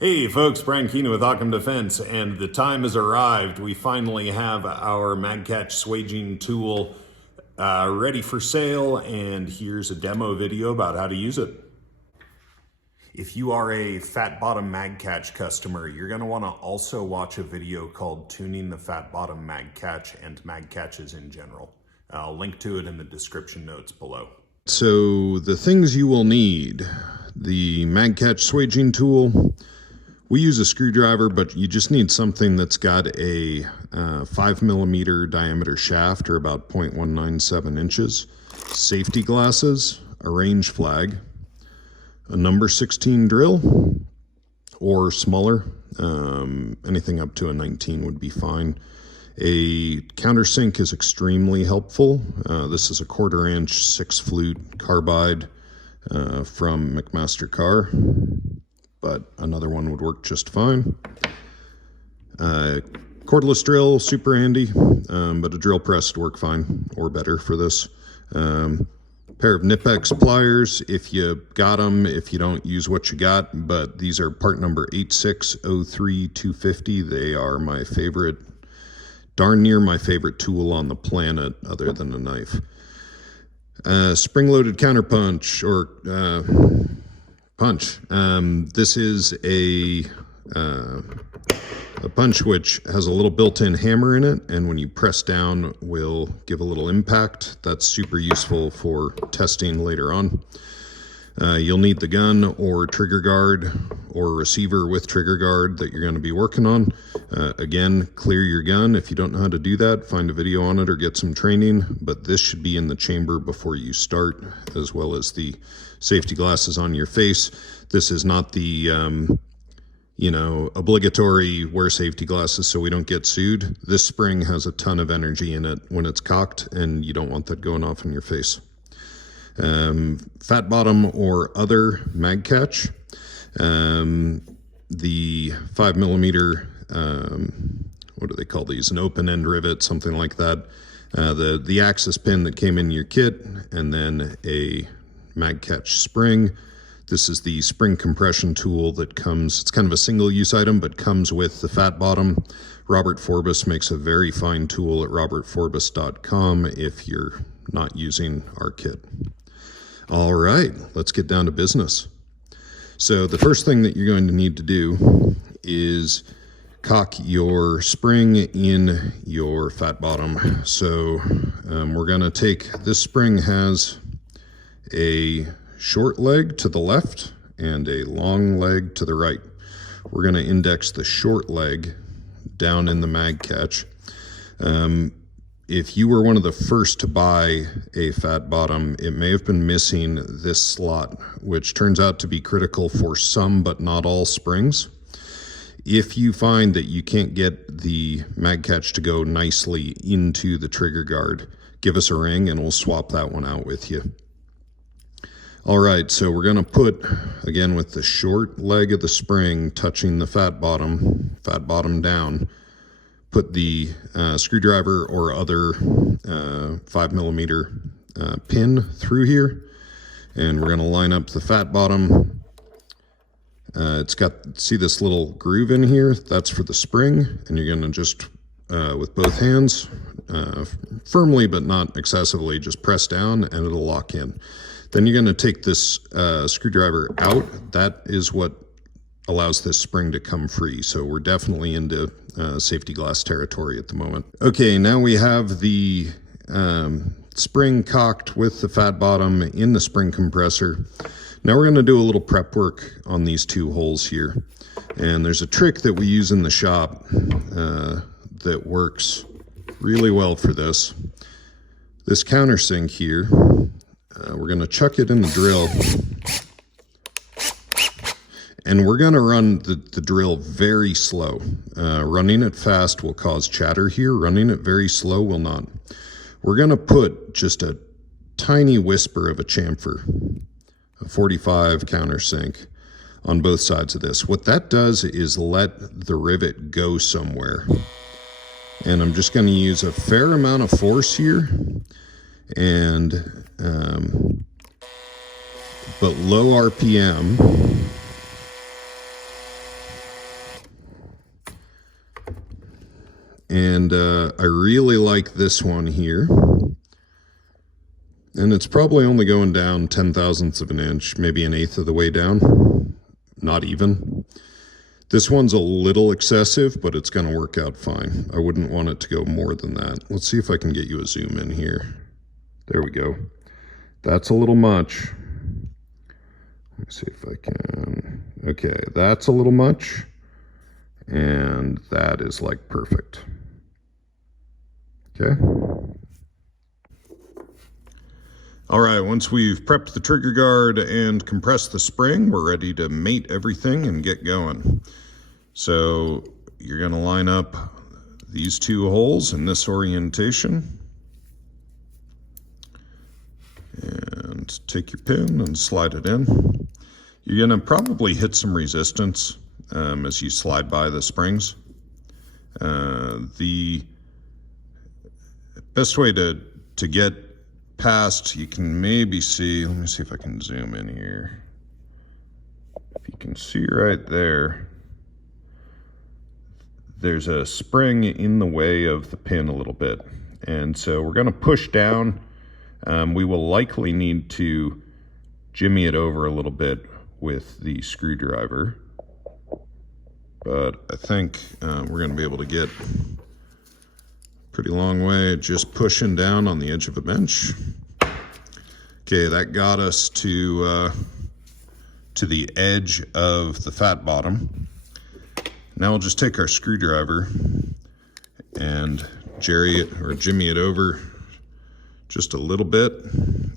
Hey folks, Brian Keene with Occam Defense, and the time has arrived. We finally have our MagCatch swaging tool ready for sale, and here's a demo video about how to use it. If you are a Fat Bottom MagCatch customer, you're going to want to also watch a video called Tuning the Fat Bottom MagCatch and MagCatches in general. I'll link to it in the description notes below. So the things you will need: the MagCatch swaging tool. We use a screwdriver, but you just need something that's got a 5mm diameter shaft, or about 0.197 inches, safety glasses, a range flag, a number 16 drill, or smaller, anything up to a 19 would be fine. A countersink is extremely helpful. This is a 1/4 inch 6-flute carbide from McMaster Car, but another one would work just fine. Cordless drill, super handy, but a drill press would work fine or better for this. Pair of Nipex pliers if you got them. If you don't, use what you got, but these are part number 8603250. They are my favorite, darn near my favorite tool on the planet other than a knife. Spring-loaded counterpunch, or punch. This is a punch which has a little built-in hammer in it, and when you press down will give a little impact. That's super useful for testing later on. You'll need the gun or trigger guard or receiver with trigger guard that you're going to be working on. Again, clear your gun. If you don't know how to do that, find a video on it or get some training, but this should be in the chamber before you start, as well as the safety glasses on your face. This is not the obligatory wear safety glasses so we don't get sued. This spring has a ton of energy in it when it's cocked, and you don't want that going off in your face. Fat bottom or other MagCatch. The 5mm, what do they call these? An open end rivet, something like that. The axis pin that came in your kit, and then a MagCatch spring. This is the spring compression tool that comes, it's kind of a single-use item, but comes with the fat bottom. Robert Forbes makes a very fine tool at robertforbes.com if you're not using our kit. All right, let's get down to business. So the first thing that you're going to need to do is cock your spring in your fat bottom. So we're going to take, this spring has a short leg to the left and a long leg to the right. We're going to index the short leg down in the MagCatch. If you were one of the first to buy a fat bottom, it may have been missing this slot, which turns out to be critical for some but not all springs. If you find that you can't get the MagCatch to go nicely into the trigger guard, give us a ring and we'll swap that one out with you. All right, so we're going to put, again, with the short leg of the spring touching the fat bottom down, put the screwdriver or other 5mm pin through here, and we're going to line up the fat bottom. It's got, see this little groove in here? That's for the spring, and you're going to just, with both hands, firmly but not excessively, just press down and it'll lock in. Then you're going to take this screwdriver out. That is what allows this spring to come free. So we're definitely into safety glass territory at the moment. Okay, now we have the spring cocked with the fat bottom in the spring compressor. Now we're going to do a little prep work on these two holes here. And there's a trick that we use in the shop that works really well for this. This countersink here, we're going to chuck it in the drill, and we're going to run the drill very slow. Running it fast will cause chatter here. Running it very slow will not. We're going to put just a tiny whisper of a chamfer, a 45 countersink, on both sides of this. What that does is let the rivet go somewhere. And I'm just going to use a fair amount of force here, and but low RPM. And I really like this one here. And it's probably only going down 0.10 of an inch, maybe 1/8 of the way down. Not even. This one's a little excessive, but it's going to work out fine. I wouldn't want it to go more than that. Let's see if I can get you a zoom in here. There we go. That's a little much. Let me see if I can. Okay, that's a little much. And that is like perfect. Okay. All right, once we've prepped the trigger guard and compressed the spring, we're ready to mate everything and get going. So you're going to line up these two holes in this orientation. And take your pin and slide it in. You're going to probably hit some resistance as you slide by the springs. The best way to get past, you can maybe see, let me see if I can zoom in here. If you can see right there, there's a spring in the way of the pin a little bit. And so we're going to push down. We will likely need to jimmy it over a little bit with the screwdriver. But I think we're going to be able to get pretty long way just pushing down on the edge of a bench. Okay, that got us to the edge of the fat bottom. Now we'll just take our screwdriver and jimmy it over just a little bit,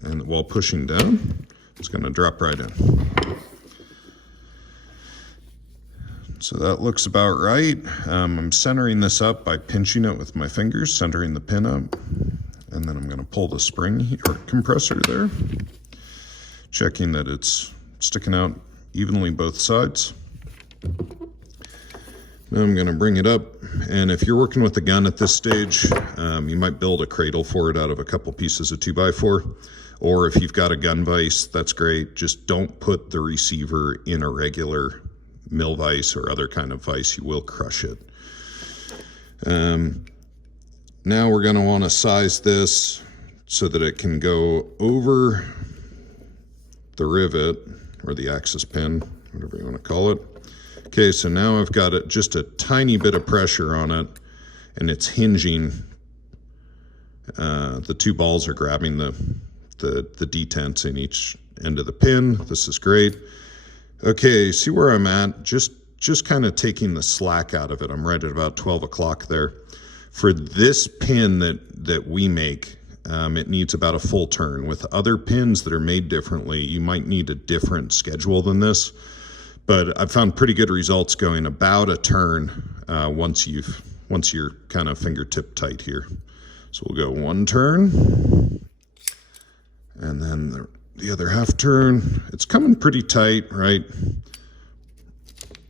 and while pushing down, it's going to drop right in. So that looks about right. I'm centering this up by pinching it with my fingers, centering the pin up. And then I'm going to pull the spring or compressor there, checking that it's sticking out evenly both sides. Now I'm going to bring it up. And if you're working with a gun at this stage, you might build a cradle for it out of a couple pieces of 2x4. Or if you've got a gun vise, that's great. Just don't put the receiver in a regular mill vise or other kind of vise. You will crush it. Now we're going to want to size this so that it can go over the rivet or the axis pin, whatever you want to call it. Okay, so now I've got just a tiny bit of pressure on it, and it's hinging. The two balls are grabbing the detents in each end of the pin. This is great. Okay, see where I'm at? Just kind of taking the slack out of it. I'm right at about 12 o'clock there. For this pin that we make, it needs about a full turn. With other pins that are made differently, you might need a different schedule than this. But I've found pretty good results going about a turn once you're kind of fingertip tight here. So we'll go one turn, and then the other half turn. It's coming pretty tight, right?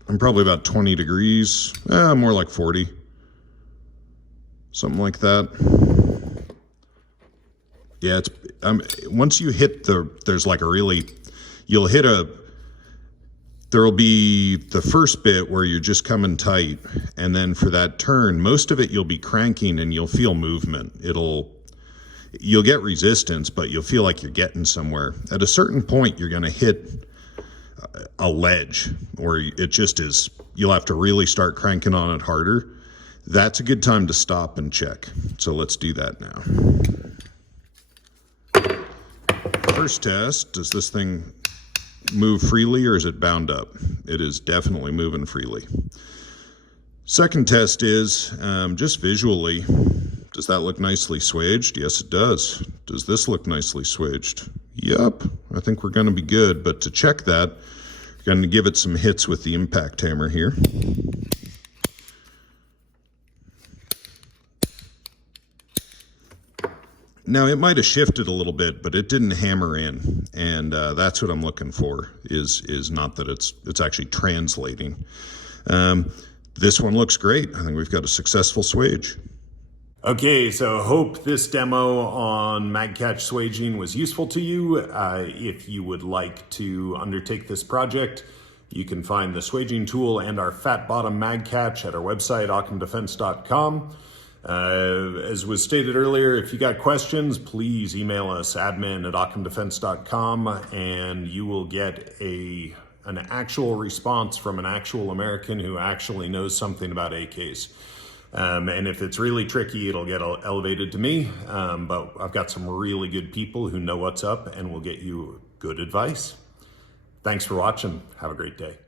I'm probably about 20 degrees, more like 40. Something like that. Yeah, once you hit there's like you'll hit there'll be the first bit where you're just coming tight, and then for that turn, most of it you'll be cranking and you'll feel movement. You'll get resistance, but you'll feel like you're getting somewhere. At a certain point, you're gonna hit a ledge, or it just is, you'll have to really start cranking on it harder. That's a good time to stop and check. So let's do that now. First test, does this thing move freely or is it bound up? It is definitely moving freely. Second test is just visually, does that look nicely swaged? Yes, it does. Does this look nicely swaged? Yep, I think we're gonna be good, but to check that, you're gonna give it some hits with the impact hammer here. Now it might have shifted a little bit, but it didn't hammer in, and that's what I'm looking for. Is not that it's actually translating. This one looks great. I think we've got a successful swage. Okay, so hope this demo on MagCatch swaging was useful to you. If you would like to undertake this project, you can find the swaging tool and our fat bottom MagCatch at our website, occamdefense.com. As was stated earlier, if you got questions, please email us admin@occamdefense.com, and you will get an actual response from an actual American who actually knows something about AKs. And if it's really tricky, it'll get elevated to me. But I've got some really good people who know what's up and will get you good advice. Thanks for watching. Have a great day.